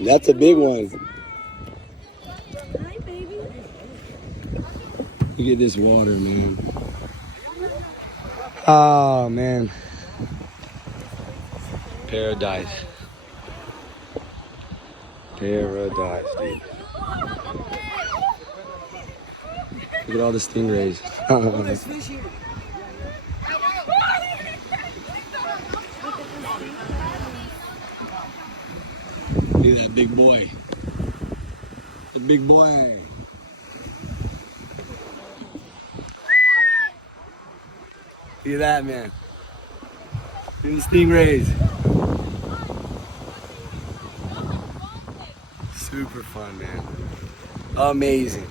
That's a big one. Hi, baby. Look at this water, man. Oh, man. Paradise. Paradise, dude. Look at all the stingrays. Look at that big boy. The big boy. Look at that, man. Look at the stingrays. Super fun, man. Amazing.